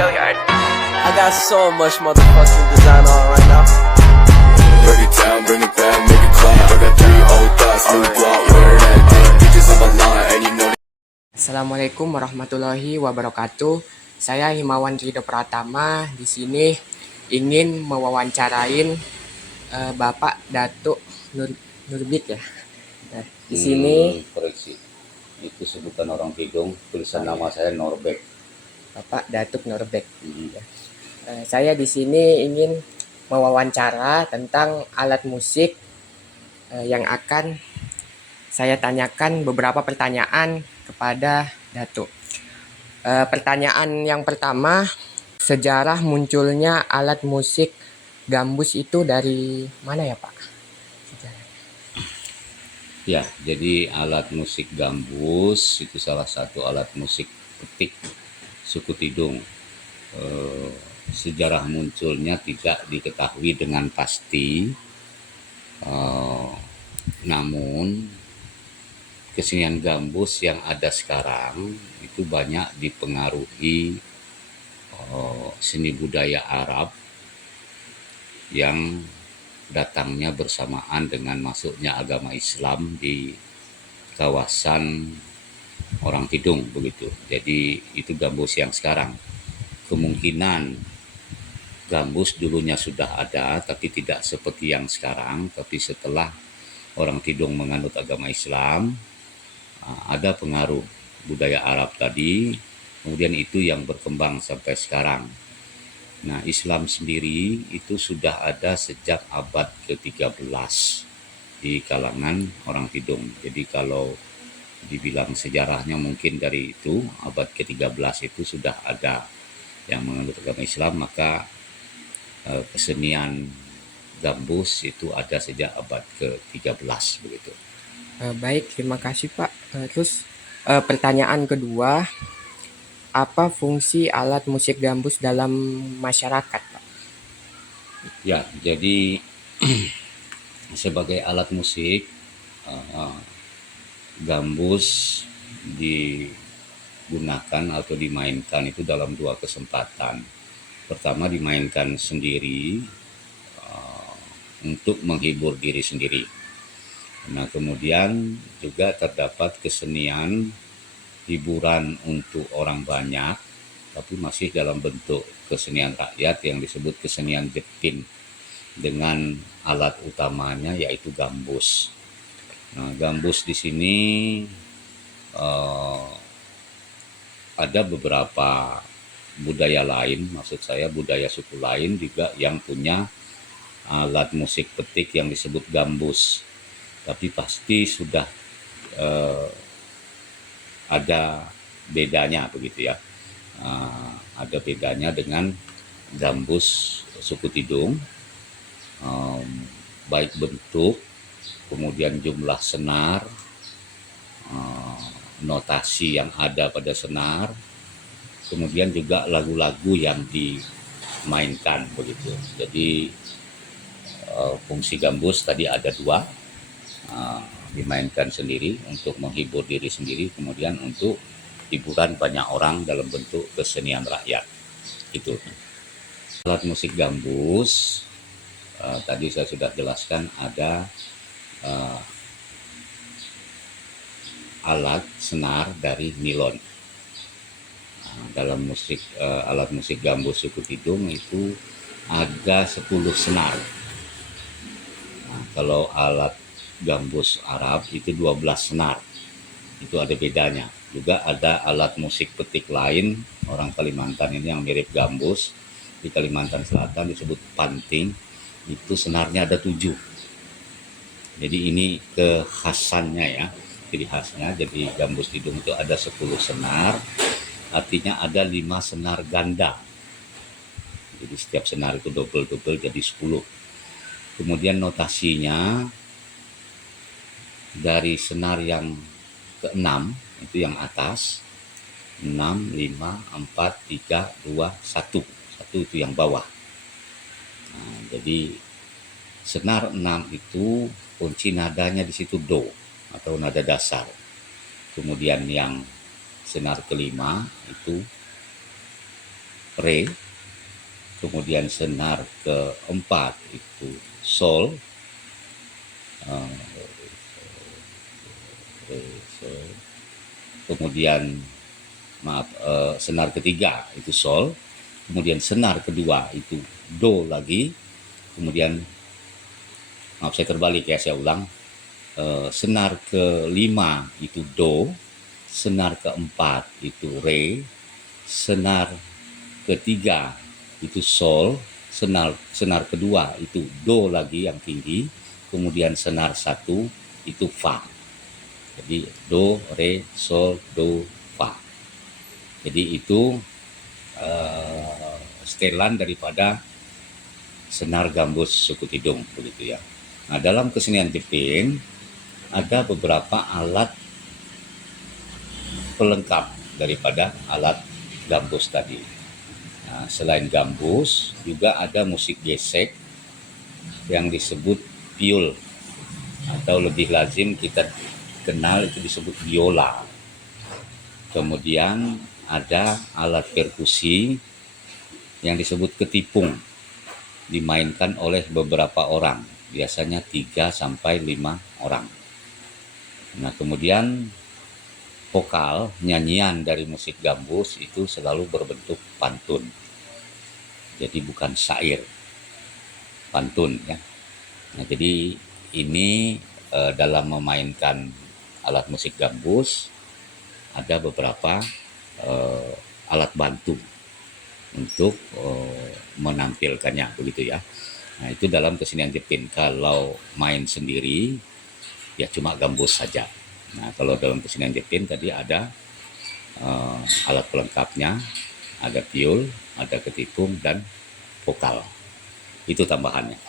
I got so much motherfucking design on right now. Break it down, bring it back, make it clap. I got 3 old thoughts, new block, where that thing. Bitches on my line, and you know. Assalamualaikum warahmatullahi wabarakatuh. Saya Himawan Ridho Pratama di sini ingin mewawancarain Bapak Datuk Nurbik ya. Nah, di sini koreksi. Itu sebutan orang Tidung, tulisan nama saya Norbek. Bapak Datuk Nurbik. Ya. Saya di sini ingin mewawancara tentang alat musik yang akan saya tanyakan beberapa pertanyaan kepada Datuk. Pertanyaan yang pertama, sejarah munculnya alat musik gambus itu dari mana ya Pak? Ya, jadi alat musik gambus itu salah satu alat musik petik suku Tidung. Sejarah munculnya tidak diketahui dengan pasti, namun kesenian gambus yang ada sekarang itu banyak dipengaruhi seni budaya Arab yang datangnya bersamaan dengan masuknya agama Islam di kawasan orang Tidung begitu. Jadi itu gambus yang sekarang. Kemungkinan gambus dulunya sudah ada tapi tidak seperti yang sekarang, tapi setelah orang Tidung menganut agama Islam, ada pengaruh budaya Arab tadi, kemudian itu yang berkembang sampai sekarang. Nah, Islam sendiri itu sudah ada sejak abad ke-13 di kalangan orang Tidung. Jadi kalau dibilang sejarahnya mungkin dari itu, abad ke-13 itu sudah ada yang menganut agama Islam, maka kesenian gambus itu ada sejak abad ke-13 begitu. Baik, terima kasih Pak. Terus pertanyaan kedua, apa fungsi alat musik gambus dalam masyarakat Pak? Ya, jadi sebagai alat musik, gambus digunakan atau dimainkan itu dalam 2 kesempatan. Pertama dimainkan sendiri untuk menghibur diri sendiri. Nah, kemudian juga terdapat kesenian hiburan untuk orang banyak, tapi masih dalam bentuk kesenian rakyat yang disebut kesenian jepin dengan alat utamanya yaitu gambus. Nah, gambus di sini ada beberapa budaya lain, maksud saya budaya suku lain juga yang punya alat musik petik yang disebut gambus, tapi pasti sudah ada bedanya begitu ya. Ada bedanya dengan gambus suku Tidung, baik bentuk, kemudian jumlah senar, notasi yang ada pada senar, kemudian juga lagu-lagu yang dimainkan begitu. Jadi fungsi gambus tadi ada 2. Dimainkan sendiri untuk menghibur diri sendiri, kemudian untuk hiburan banyak orang dalam bentuk kesenian rakyat. Itu alat musik gambus tadi saya sudah jelaskan ada alat senar dari nilon. Dalam musik alat musik gambus suku Tidung itu ada 10 senar. Kalau alat gambus Arab itu 12 senar, itu ada bedanya. Juga ada alat musik petik lain orang Kalimantan ini yang mirip gambus, di Kalimantan Selatan disebut panting, itu senarnya ada 7. Jadi ini kekhasannya ya, ciri khasnya. Jadi gambus Tidung itu ada 10 senar, artinya ada 5 senar ganda. Jadi setiap senar itu double jadi 10. Kemudian notasinya dari senar yang ke-6 itu yang atas, 6, 5, 4, 3, 2, 1. 1 itu yang bawah. Nah, jadi senar 6 itu kunci nadanya di situ do atau nada dasar. Kemudian yang senar ke-5 itu re, kemudian senar keempat itu sol, re, sol, kemudian senar ketiga itu sol, kemudian senar kedua itu do lagi, kemudian maaf saya terbalik ya, saya ulang, senar kelima itu do, senar keempat itu re, senar ketiga itu sol, senar kedua itu do lagi yang tinggi, kemudian senar satu itu fa. Jadi do, re, sol, do, fa. Jadi itu setelan daripada senar gambus suku Tidung begitu ya. Nah, dalam kesenian Jepang ada beberapa alat pelengkap daripada alat gambus tadi. Nah, selain gambus juga ada musik gesek yang disebut piul, atau lebih lazim kita kenal itu disebut biola. Kemudian ada alat perkusi yang disebut ketipung, dimainkan oleh beberapa orang, biasanya 3-5 orang. Nah, kemudian vokal, nyanyian dari musik gambus itu selalu berbentuk pantun. Jadi bukan syair, pantun ya. Nah, jadi ini dalam memainkan alat musik gambus ada beberapa alat bantu untuk menampilkannya begitu ya. Nah, itu dalam kesenian Jepang. Kalau main sendiri ya cuma gambus saja. Nah, kalau dalam kesenian Jepang tadi ada alat pelengkapnya, ada piul, ada ketipung, dan vokal. Itu tambahannya.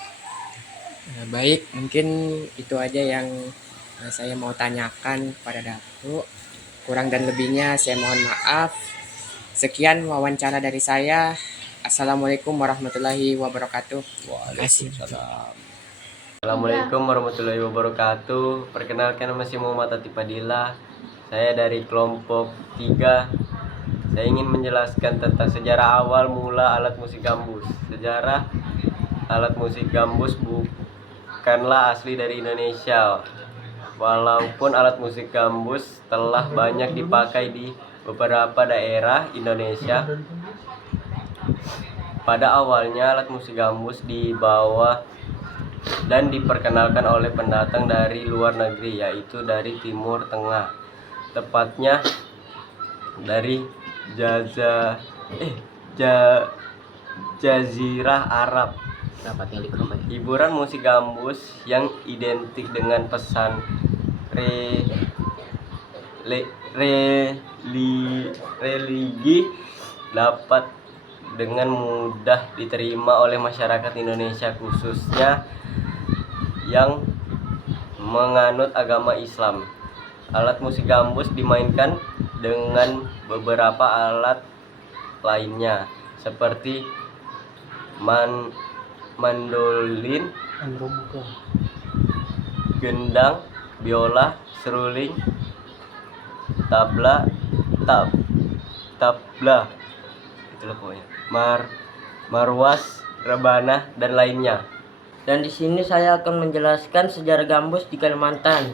Baik, mungkin itu aja yang saya mau tanyakan kepada Datuk. Kurang dan lebihnya saya mohon maaf. Sekian wawancara dari saya. Assalamualaikum warahmatullahi wabarakatuh. Waalaikumsalam. Assalamualaikum warahmatullahi wabarakatuh. Perkenalkan, nama saya Muhammad Atif Fadila. Saya dari kelompok 3. Saya ingin menjelaskan tentang sejarah awal mula alat musik gambus. Sejarah alat musik gambus bukanlah asli dari Indonesia. Walaupun alat musik gambus telah banyak dipakai di beberapa daerah Indonesia, pada awalnya alat musik gambus dibawa dan diperkenalkan oleh pendatang dari luar negeri, yaitu dari Timur Tengah, tepatnya dari Jazirah Arab. Hiburan musik gambus yang identik dengan pesan religi dapat dengan mudah diterima oleh masyarakat Indonesia, khususnya yang menganut agama Islam. Alat musik gambus dimainkan dengan beberapa alat lainnya seperti mandolin, gendang, biola, seruling, tabla, itulah pokoknya, marwas, rebana, dan lainnya. Dan di sini saya akan menjelaskan sejarah gambus di Kalimantan.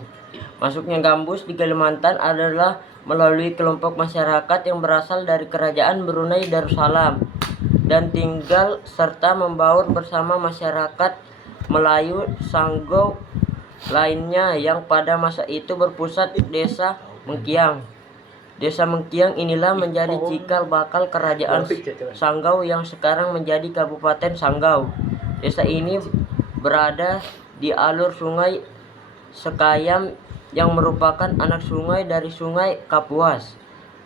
Masuknya gambus di Kalimantan adalah melalui kelompok masyarakat yang berasal dari Kerajaan Brunei Darussalam dan tinggal serta membaur bersama masyarakat Melayu Sanggau lainnya yang pada masa itu berpusat di Desa Mengkiang. Desa Mengkiang inilah menjadi cikal bakal Kerajaan Sanggau yang sekarang menjadi Kabupaten Sanggau. Desa ini berada di alur Sungai Sekayam yang merupakan anak sungai dari Sungai Kapuas.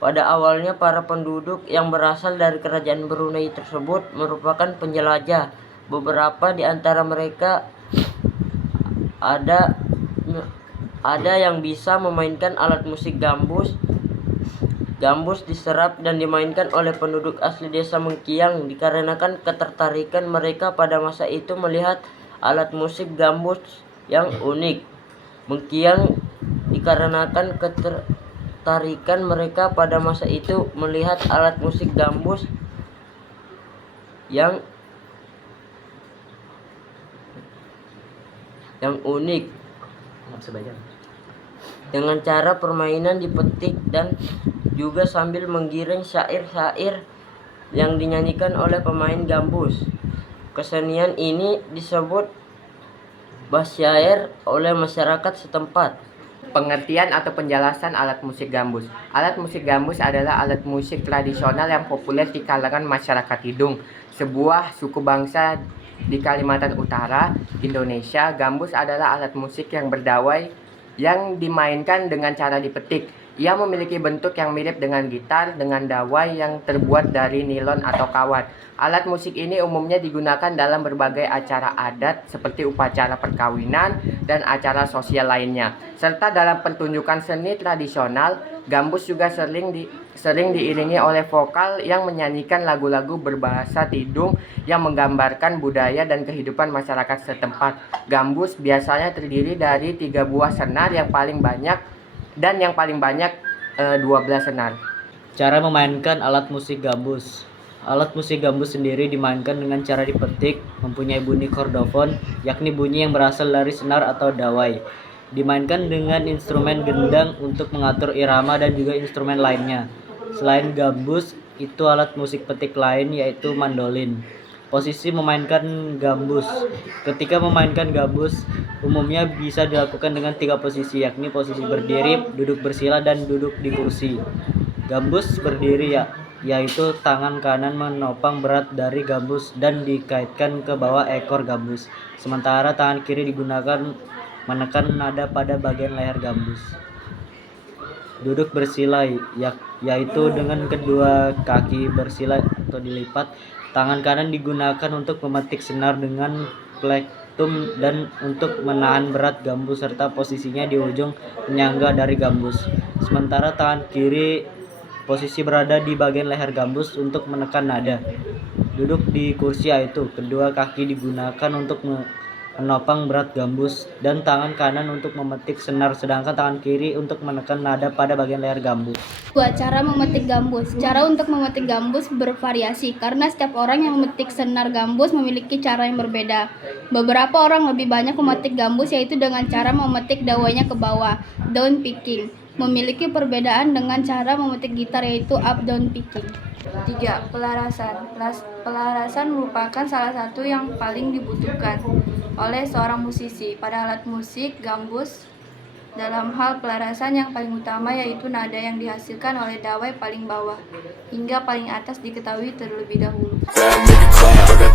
Pada awalnya para penduduk yang berasal dari kerajaan Brunei tersebut merupakan penjelajah. Beberapa di antara mereka ada yang bisa memainkan alat musik gambus. Gambus diserap dan dimainkan oleh penduduk asli Desa Mengkiang dikarenakan ketertarikan mereka pada masa itu melihat alat musik gambus yang unik. Mengkiang dikarenakan ketertarikan mereka pada masa itu melihat alat musik gambus yang unik dengan cara permainan dipetik dan juga sambil menggiring syair-syair yang dinyanyikan oleh pemain gambus. Kesenian ini disebut basyair oleh masyarakat setempat. Pengertian atau penjelasan alat musik gambus. Alat musik gambus adalah alat musik tradisional yang populer di kalangan masyarakat Tidung, sebuah suku bangsa di Kalimantan Utara, Indonesia. Gambus adalah alat musik yang berdawai yang dimainkan dengan cara dipetik. Ia memiliki bentuk yang mirip dengan gitar dengan dawai yang terbuat dari nilon atau kawat. Alat musik ini umumnya digunakan dalam berbagai acara adat seperti upacara perkawinan dan acara sosial lainnya. Serta dalam pertunjukan seni tradisional, gambus juga sering diiringi oleh vokal yang menyanyikan lagu-lagu berbahasa Tidung yang menggambarkan budaya dan kehidupan masyarakat setempat. Gambus biasanya terdiri dari 3 buah senar yang paling banyak 12 senar. Cara memainkan alat musik gambus. Alat musik gambus sendiri dimainkan dengan cara dipetik, mempunyai bunyi kordofon, yakni bunyi yang berasal dari senar atau dawai. Dimainkan dengan instrumen gendang untuk mengatur irama dan juga instrumen lainnya. Selain gambus, itu alat musik petik lain yaitu mandolin. Posisi memainkan gambus. Ketika memainkan gambus, umumnya bisa dilakukan dengan 3 posisi, yakni posisi berdiri, duduk bersila, dan duduk di kursi. Gambus berdiri yaitu tangan kanan menopang berat dari gambus dan dikaitkan ke bawah ekor gambus. Sementara tangan kiri digunakan menekan nada pada bagian leher gambus. Duduk bersila yaitu dengan kedua kaki bersila atau dilipat. Tangan kanan digunakan untuk memetik senar dengan plektum dan untuk menahan berat gambus serta posisinya di ujung penyangga dari gambus. Sementara tangan kiri posisi berada di bagian leher gambus untuk menekan nada. Duduk di kursi yaitu kedua kaki digunakan untuk menopang berat gambus dan tangan kanan untuk memetik senar sedangkan tangan kiri untuk menekan nada pada bagian leher gambus. Cara memetik gambus. Cara untuk memetik gambus bervariasi karena setiap orang yang memetik senar gambus memiliki cara yang berbeda. Beberapa orang lebih banyak memetik gambus yaitu dengan cara memetik dawainya ke bawah, down picking. Memiliki perbedaan dengan cara memetik gitar yaitu up down picking. 3. Pelarasan. Pelarasan merupakan salah satu yang paling dibutuhkan oleh seorang musisi pada alat musik gambus. Dalam hal pelarasan yang paling utama yaitu nada yang dihasilkan oleh dawai paling bawah hingga paling atas diketahui terlebih dahulu. Make it clap. I got